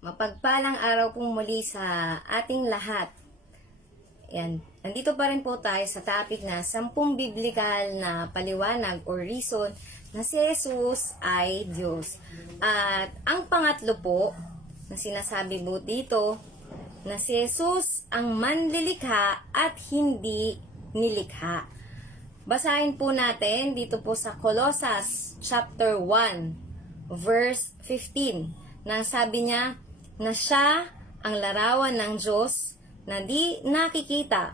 Mapagpalang araw pong muli sa ating lahat. Yan. Nandito pa rin po tayo sa topic na 10 biblikal na paliwanag or reason na si Jesus ay Diyos. At ang pangatlo po na sinasabi po dito na si Jesus ang manlilikha at hindi nilikha. Basahin po natin dito po sa Colossus chapter 1 verse 15 na sabi niya na siya ang larawan ng Diyos na di nakikita,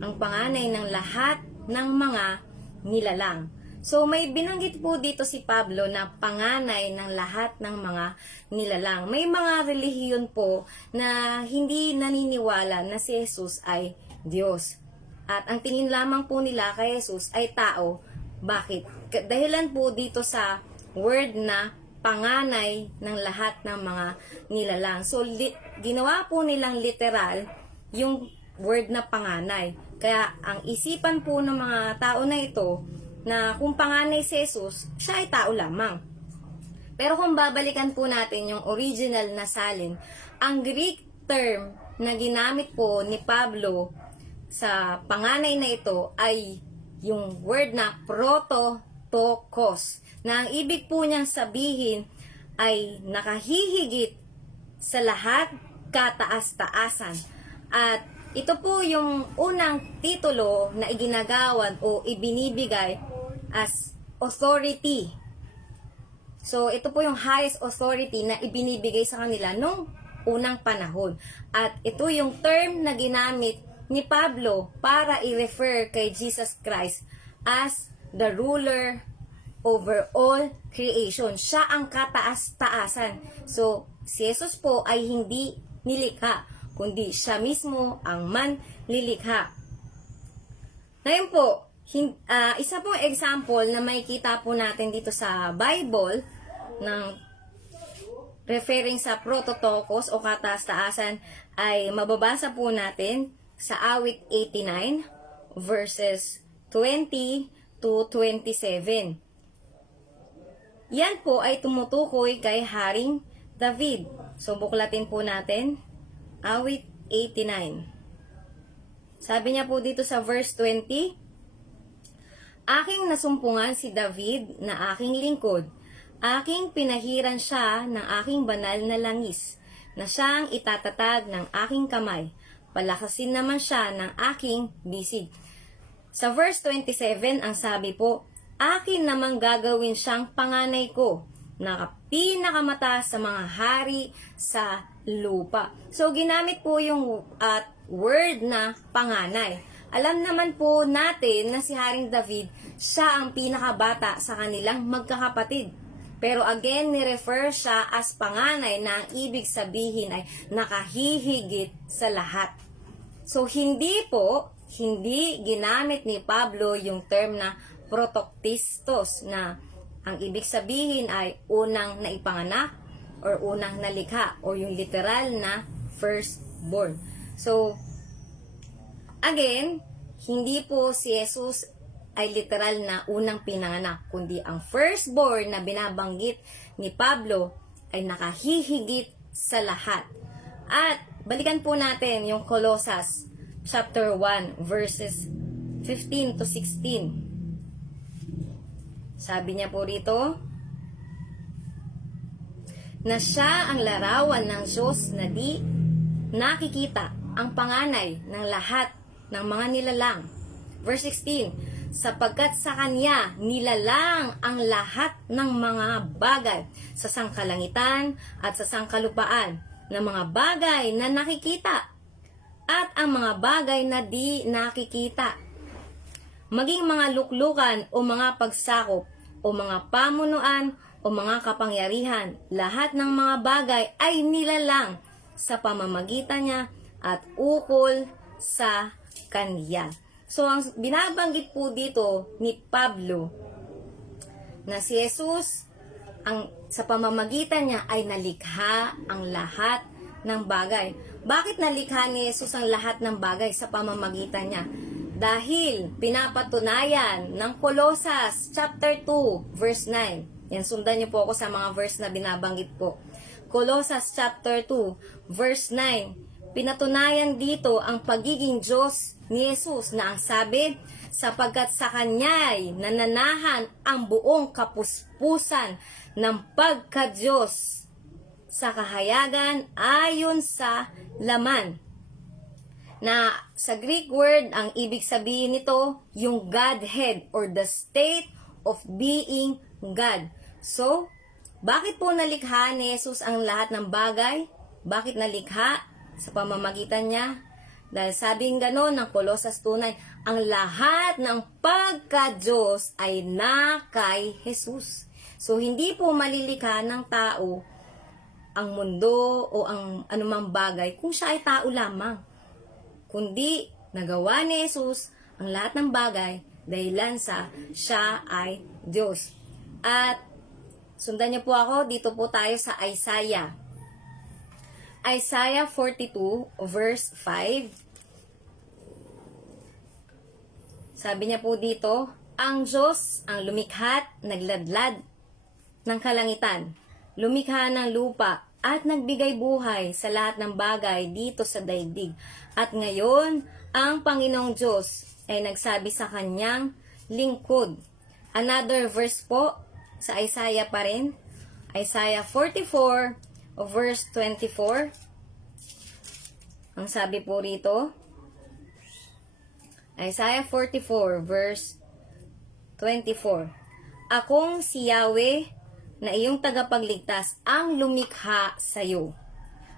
ang panganay ng lahat ng mga nilalang. So may binanggit po dito si Pablo na panganay ng lahat ng mga nilalang. May mga relihiyon po na hindi naniniwala na si Jesus ay Diyos. At ang tingin lamang po nila kay Jesus ay tao. Bakit? Dahilan po dito sa word na panganay ng lahat ng mga nilalang. So, ginawa po nilang literal yung word na panganay. Kaya, ang isipan po ng mga tao na ito, na kung panganay si Jesus, siya ay tao lamang. Pero kung babalikan po natin yung original na salin, ang Greek term na ginamit po ni Pablo sa panganay na ito ay yung word na prototokos, na ang ibig po niyang sabihin ay nakahihigit sa lahat kataas-taasan. At ito po yung unang titulo na iginagawan o ibinibigay as authority. So ito po yung highest authority na ibinibigay sa kanila nung unang panahon. At ito yung term na ginamit ni Pablo para i-refer kay Jesus Christ as the ruler over all creation. Siya ang kataas-taasan. So, si Jesus po ay hindi nilikha, kundi siya mismo ang manlilikha. Ngayon po, isa pong example na makikita po natin dito sa Bible ng referring sa prototokos o kataas-taasan ay mababasa po natin sa awit 89 verses 20 to 27. Yan po ay tumutukoy kay Haring David. So, buklatin po natin. Awit 89. Sabi niya po dito sa verse 20, aking nasumpungan si David na aking lingkod. Aking pinahiran siya ng aking banal na langis, na siyang itatatag ng aking kamay. Palakasin naman siya ng aking bisig. Sa verse 27, ang sabi po, akin namang gagawin siyang panganay ko, na pinakamataas sa mga hari sa lupa. So, ginamit po yung word na panganay. Alam naman po natin na si Haring David, siya ang pinakabata sa kanilang magkakapatid. Pero again, ni-refer siya as panganay na ang ibig sabihin ay nakahihigit sa lahat. So, hindi ginamit ni Pablo yung term na protoktistos na ang ibig sabihin ay unang naipanganak or unang nalikha or yung literal na firstborn. So, again, hindi po si Jesus ay literal na unang pinanganak, kundi ang firstborn na binabanggit ni Pablo ay nakahihigit sa lahat. At balikan po natin yung Colossus chapter 1 verses 15 to 16. Sabi niya po rito, na siya ang larawan ng Diyos na di nakikita, ang panganay ng lahat ng mga nilalang. Verse 16, sapagkat sa Kanya nilalang ang lahat ng mga bagay sa sangkalangitan at sa sangkalupaan, na mga bagay na nakikita at ang mga bagay na di nakikita, maging mga luklukan o mga pagsakop o mga pamunuan o mga kapangyarihan, lahat ng mga bagay ay nilalang sa pamamagitan niya at ukol sa Kanya. So, ang binabanggit po dito ni Pablo na si Jesus, sa pamamagitan niya ay nalikha ang lahat ng bagay. Bakit nalikha ni Jesus ang lahat ng bagay sa pamamagitan niya? Dahil pinapatunayan ng Colossus chapter 2 verse 9. Yan, sundan niyo po ako sa mga verse na binabanggit po. Colossus chapter 2, verse 9, pinatunayan dito ang pagiging Diyos ni Jesus na ang sabi, sapagkat sa Kanya'y nananahan ang buong kapuspusan ng pagka-Diyos sa kahayagan ayon sa laman. Na sa Greek word, ang ibig sabihin nito, yung Godhead or the state of being God. So, bakit po nalikha ni Jesus ang lahat ng bagay? Bakit nalikha? Sa pamamagitan niya. Dahil sabing gano'n ng Colossus 2:9, ang lahat ng pagka-Diyos ay na kay Jesus. So, hindi po malilikha ng tao ang mundo o ang anumang bagay kung siya ay tao lamang. Kundi, nagawa ni Jesus ang lahat ng bagay dahilan sa siya ay Diyos. At sundan niyo po ako, dito po tayo sa Isaiah. Isaiah 42 verse 5. Sabi niya po dito, ang Diyos ang lumikha't nagladlad ng kalangitan, lumikha ng lupa at nagbigay buhay sa lahat ng bagay dito sa daigdig. At ngayon, ang Panginoong Diyos ay nagsabi sa kanyang lingkod. Another verse po, sa Isaiah pa rin, Isaiah 44, verse 24. Ang sabi po rito, Isaiah 44, verse 24. Akong si Yahweh na iyong tagapagligtas ang lumikha sa iyo.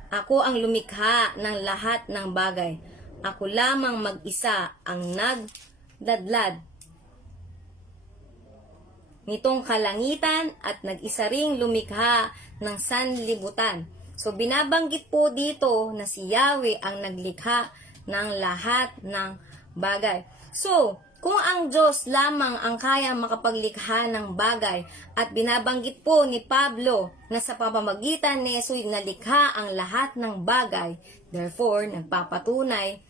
Ako ang lumikha ng lahat ng bagay. Ako lamang mag-isa ang nagdadlad nitong kalangitan at nag-isa ring lumikha ng sanlibutan. So, binabanggit po dito na si Yahweh ang naglikha ng lahat ng bagay. So, kung ang Diyos lamang ang kaya makapaglikha ng bagay at binabanggit po ni Pablo na sa pamamagitan ni Jesus nalikha ang lahat ng bagay, therefore, nagpapatunay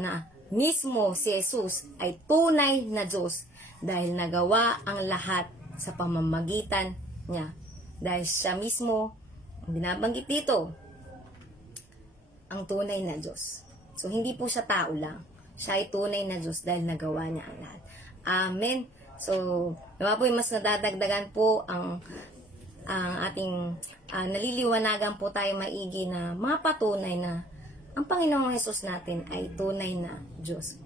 na mismo si Jesus ay tunay na Diyos dahil nagawa ang lahat sa pamamagitan niya. Dahil siya mismo, ang binabanggit dito, ang tunay na Diyos. So, hindi po siya tao lang. Siya ay tunay na Diyos dahil nagawa niya ang lahat. Amen. So, nawa po yung mas nadadagdagan po ang ating naliliwanagan po tayo maigi na mapatunay na ang Panginoong Hesus natin ay tunay na Diyos.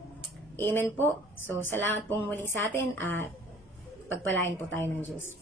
Amen po. So, salamat pong muli sa atin at pagpalain po tayo ng Diyos.